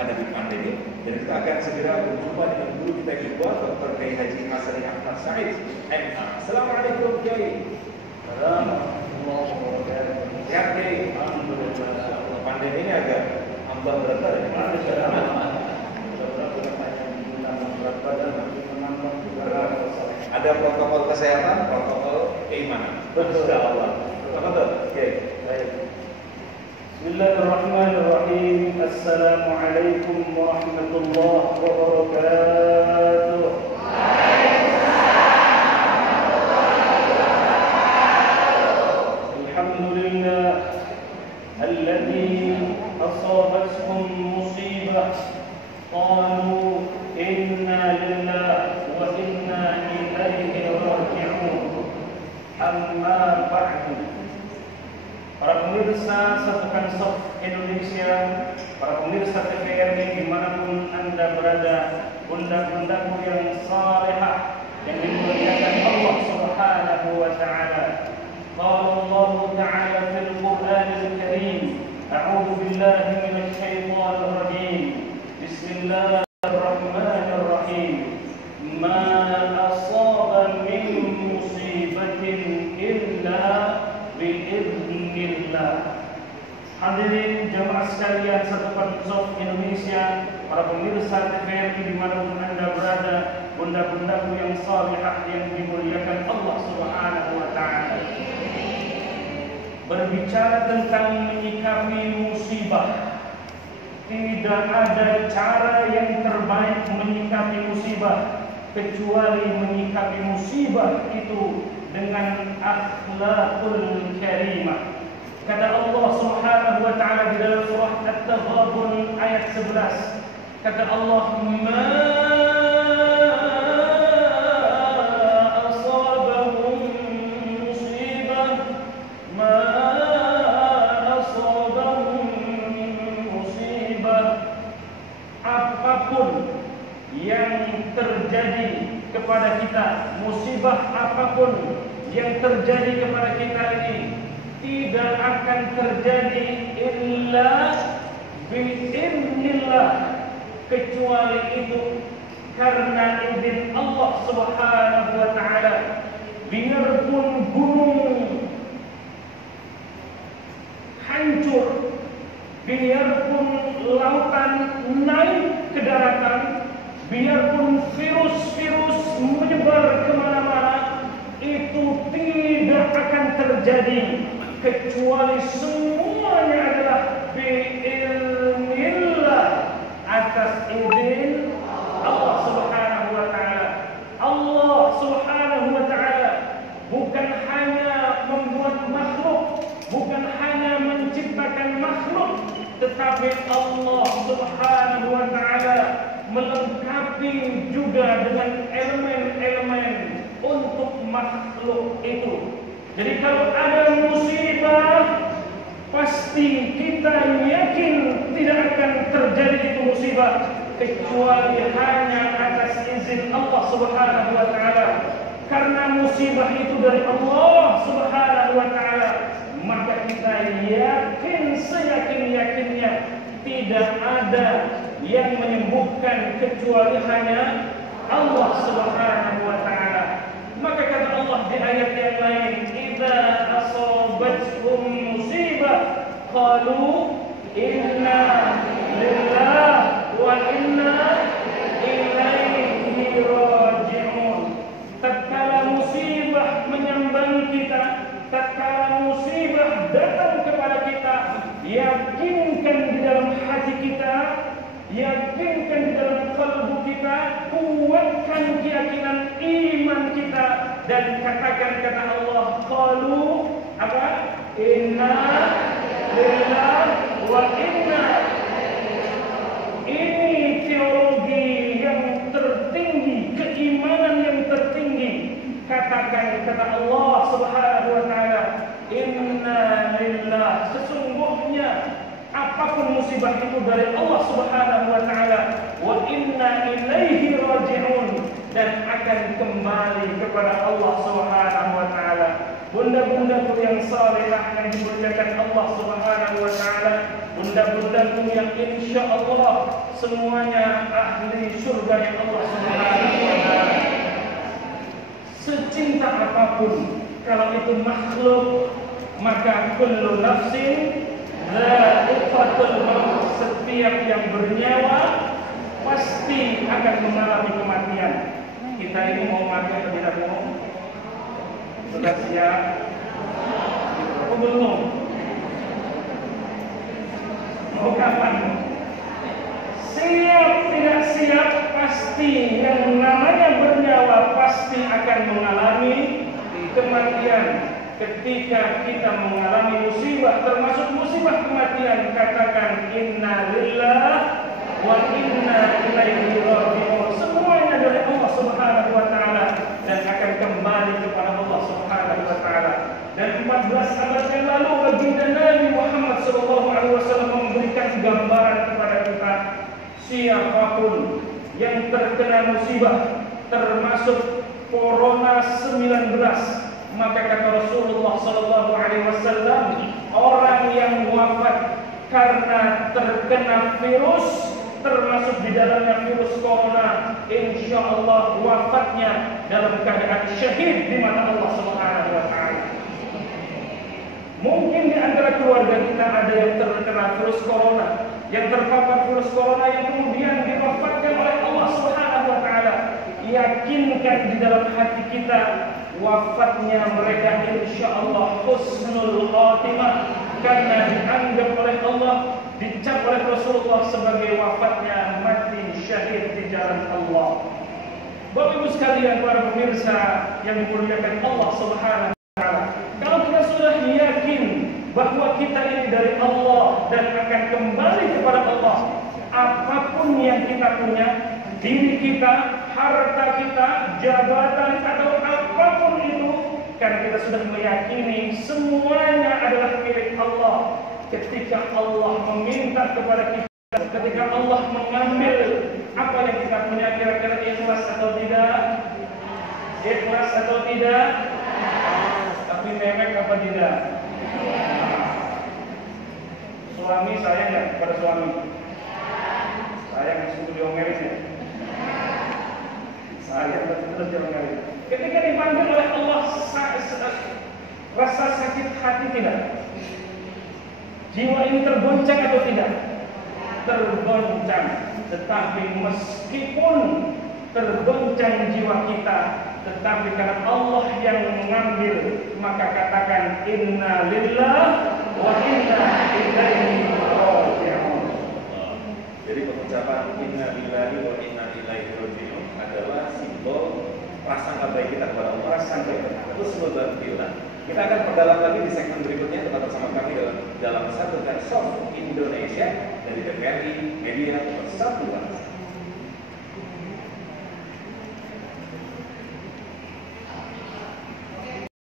menghadapi pandemi. Dan kita akan segera berjumpa dengan guru kita juga, Dr. Kiai Haji Masari Ahmad Said, MA. Assalamualaikum Kiai. Sehat Kiai? Pandemi ini agak ambang berat ya. Ada protokol kesehatan, protokol keimanan. Insyaallah. Tafadhol, Kiai. Bismillahirrahmanirrahim. Assalamualaikum warahmatullahi wabarakatuh. Alhamdulillah alladzi asabatuhum musibah qalu inna lillahi wa inna ilaihi raji'un. Amma ba'du. Para pemirsa Satukan Sof Indonesia, para pemirsa TVRI dimanapun Anda berada, bunda-bundaku yang salehah yang dimuliakan Allah Subhanahu wa Ta'ala. Qala Allah Ta'ala fil Qur'anil Karim, a'udzu billahi minasy syaithanir rajim. Bismillahirrahmanirrahim. Ma asaba min musibatin illa biiznillah. Hadirin jamaah sekalian Satukan Sof Indonesia, para pemirsa TVRI dimanapun Anda berada, bunda-bundaku yang salihah yang dimuliakan Allah Subhanahu wa Ta'ala. Berbicara tentang menyikapi musibah, tidak ada cara yang terbaik menyikapi musibah kecuali menyikapi musibah itu dengan akhlakul karimah. Kata Allah Subhanahu wa Ta'ala di dalam surah At-Taghabun ayat 11, kata Allah, ma asabahum musibah, ma asabahum musibah, apapun yang terjadi kepada kita, musibah apapun yang terjadi kepada kita ini tidak akan terjadi illa biiznillah, kecuali itu karena izin Allah Subhanahu wa Ta'ala. Biarpun gunung hancur, biarpun lautan naik ke daratan, biarpun virus-virus menyebar kemana-mana, itu tidak akan terjadi kecuali semuanya adalah biiznillah, atas izin Allah Subhanahu wa Ta'ala. Allah Subhanahu wa Ta'ala bukan hanya membuat makhluk, bukan hanya menciptakan makhluk, tetapi Allah Subhanahu wa Ta'ala melengkapi juga dengan elemen-elemen untuk makhluk itu. Jadi kalau ada musibah, pasti kita yakin tidak akan terjadi itu musibah kecuali hanya atas izin Allah Subhanahu wa Ta'ala. Karena musibah itu dari Allah Subhanahu wa Ta'ala, maka kita yakin seyakin-yakinnya tidak ada yang menyembuhkan kecuali hanya Allah Subhanahu wa Ta'ala. Maka kata Allah di ayat yang lain, idza asabathum musibah qalu inna lillahi wa inna ilaihi raji'un. Tatkala musibah menyambangi kita, tatkala musibah datang kepada kita, yakinkan di dalam hati kita, yakinkan di dalam kalbu kita, kuatkan keyakinan iman kita, dan katakan kata Allah, qalu apa? Inna lillahi wa inna. Ini teologi yang tertinggi, keimanan yang tertinggi. Katakan kata Allah Subhanahu wa Ta'ala, inna lillahi, sesungguhnya apapun musibah itu dari Allah Subhanahu wa Ta'ala, wa inna ilaihi raji'un, dan akan kembali kepada Allah Subhanahu wa Ta'ala. Bunda-bundaku yang salehah yang dimuliakan Allah Subhanahu wa Ta'ala, bunda-bundaku yang insya Allah semuanya ahli surga yang Allah Subhanahu wa Ta'ala. Secinta apapun, kalau itu makhluk, maka kullu nafsin dha'iqatul maut, setiap yang bernyawa pasti akan mengalami kematian. Kita ini mau mati atau tidak mau? Sudah siap? Atau belum? Mau kapan? Siap tidak siap, pasti yang namanya bernyawa pasti akan mengalami kematian. Ketika kita mengalami musibah, termasuk musibah kematian, katakan inna lillah wa inna ilaihi raji'un. Semuanya dari Allah Subhanahu wa Ta'ala dan akan kembali kepada Allah Subhanahu wa Ta'ala. Dan 14 abad yang lalu baginda Nabi Muhammad SAW memberikan gambaran kepada kita, siapapun yang terkena musibah termasuk Corona 19, maka kata Rasulullah SAW, orang yang wafat karena terkena virus, termasuk di dalamnya virus corona, insya Allah wafatnya dalam keadaan syahid di mata Allah Subhanahu wa Ta'ala. Mungkin di antara keluarga kita ada yang terkena virus corona, yang terpapar virus corona yang kemudian diwafatkan oleh Allah Subhanahu wa Ta'ala. Yakinkan di dalam hati kita wafatnya mereka insya Allah husnul khatimah, karena dianggap oleh Allah, dicap oleh Rasulullah sebagai wafatnya mati syahid di jalan Allah. Bapak Ibu sekalian, para pemirsa yang dimuliakan Allah Subhanahu wa Ta'ala, kalau kita sudah yakin bahwa kita ini dari Allah dan akan kembali kepada Allah, apapun yang kita punya, diri kita, harta kita, jabatan atau apapun itu, karena kita sudah meyakini semuanya adalah milik Allah. Ketika Allah meminta kepada kita, ketika Allah mengambil apa yang kita punya, kira-kira ikhlas atau tidak? Ikhlas atau tidak? Tapi mewek apa tidak? Suami sayang nggak kepada suami? Sayang meskipun diomelin ya? Sayang betul-betul diomelin. Ketika dipanggil oleh Allah, rasa sakit hati tidak? Jiwa ini tergoncang atau tidak? Tergoncang. Tetapi meskipun tergoncang jiwa kita, tetapi karena Allah yang mengambil, maka katakan inna lillah wa inna ilaihi raji'un. Jadi pengucapan inna lillahi wa inna ilaihi raji'un adalah simbol prasangka baik kita kepada Allah. Prasangka husnul dzan. Kita akan perdalam lagi di segmen berikutnya. Tetap bersama kami dalam satu Soft Indonesia dari TVRI Media Persatuan.